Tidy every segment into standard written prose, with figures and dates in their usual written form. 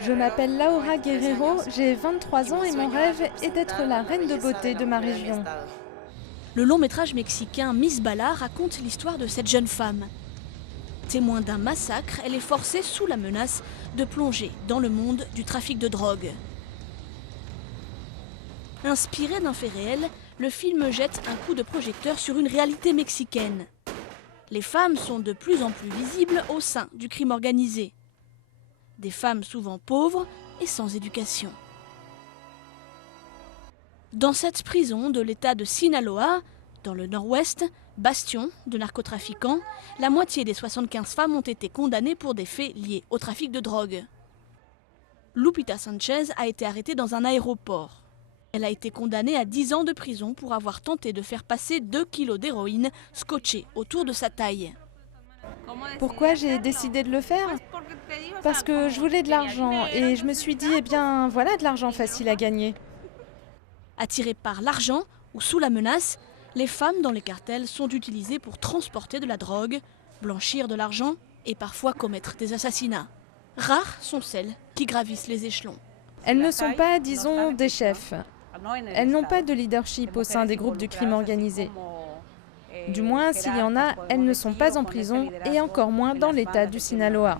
Je m'appelle Laura Guerrero, j'ai 23 ans et mon rêve est d'être la reine de beauté de ma région. Le long métrage mexicain Miss Bala raconte l'histoire de cette jeune femme. Témoin d'un massacre, elle est forcée sous la menace de plonger dans le monde du trafic de drogue. Inspiré d'un fait réel, le film jette un coup de projecteur sur une réalité mexicaine. Les femmes sont de plus en plus visibles au sein du crime organisé. Des femmes souvent pauvres et sans éducation. Dans cette prison de l'état de Sinaloa, dans le nord-ouest, bastion de narcotrafiquants, la moitié des 75 femmes ont été condamnées pour des faits liés au trafic de drogue. Lupita Sanchez a été arrêtée dans un aéroport. Elle a été condamnée à 10 ans de prison pour avoir tenté de faire passer 2 kilos d'héroïne scotchée autour de sa taille. Pourquoi j'ai décidé de le faire? Parce que je voulais de l'argent et je me suis dit, eh bien voilà de l'argent facile à gagner. Attirées par l'argent ou sous la menace, les femmes dans les cartels sont utilisées pour transporter de la drogue, blanchir de l'argent et parfois commettre des assassinats. Rares sont celles qui gravissent les échelons. Elles ne sont pas, disons, des chefs. Elles n'ont pas de leadership au sein des groupes du crime organisé. Du moins, s'il y en a, elles ne sont pas en prison et encore moins dans l'état du Sinaloa.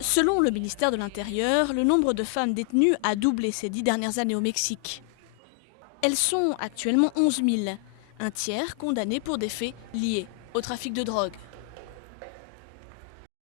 Selon le ministère de l'Intérieur, le nombre de femmes détenues a doublé ces 10 dernières années au Mexique. Elles sont actuellement 11 000, un tiers condamnées pour des faits liés au trafic de drogue.